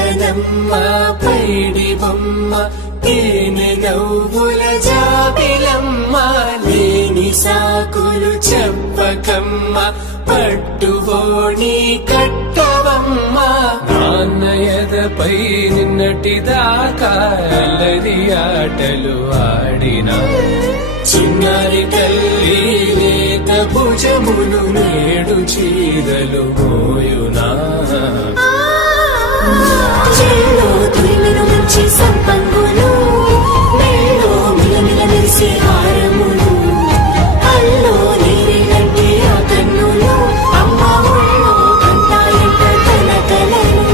చిలకనమ్మ పైడి బొమ్మ తేనె నవ్వుల జాబిలమ్మ లేని సాకులు చెప్పకమ్మ పట్టువోణి కట్టవమ్మ నాన్నయదపై నిన్నటిదాకా అల్లరి ఆటలు ఆడినా చిన్నారి తల్లి లేత భుజములు నేడు చీరలు మోయునా చెల్లో తురిమిను మంచి సంపంగులు మెల్లో మిలమిల మెరిసే హారములు అల్లో నీరిలంటే ఆ కన్నులు అమ్మ ఒళ్ళో కంటాయంట తన కలలు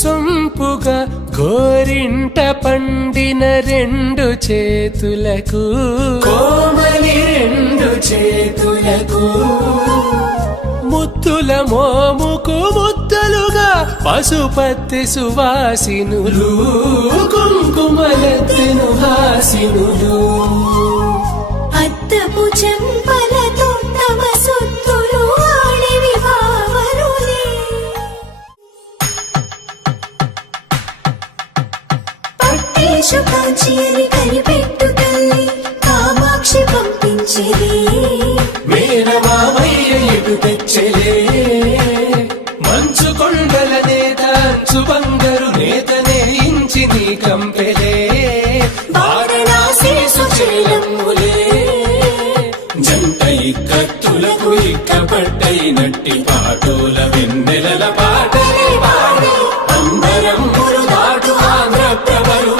సొంపుగా గోరింట పండిన రెండు చేతులకు కోమలి రెండు చేతులకు ముత్తుల మోముకు ముద్దలుగా పసుపత్తి సువాసినులు కుంకుమలెత్తెను హాసినులు అద్దపు చెంపలతో తమ సొత్తులు ఆడివి వావరులే పట్టేశు కాంచి అని కనిపెట్టు తల్లి కామాక్షి పంపించేది మేనమామయ్య ఎటు తెచ్చలే మంచు కొండల నేత అంచు బంగారు నేత నేయించి నీ కంపెలే వారణాసి సుచేలమ్ములే జంట ఇక్కత్తులకు ఇక్కపట్టైనట్టి పాటోల వెన్నెలల పాటలే పాడే అంబరమ్ములు దాటు ఆంధ్ర ప్రభలు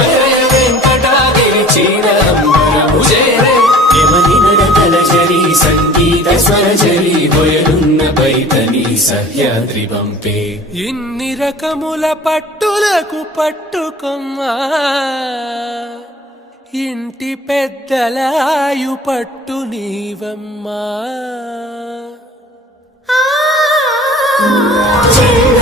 వెంకటాగిరి చీర అంబరము చేరే యమని నడకల జరి సంగీత స్వర జరి హొయలున్న పైతని సహ్యాద్రి పంపే ఇన్ని రకముల పట్టులకు పట్టుకొమ్మా ఇంటి పెద్దలాయు పట్టు నీవమ్మా చెల్లో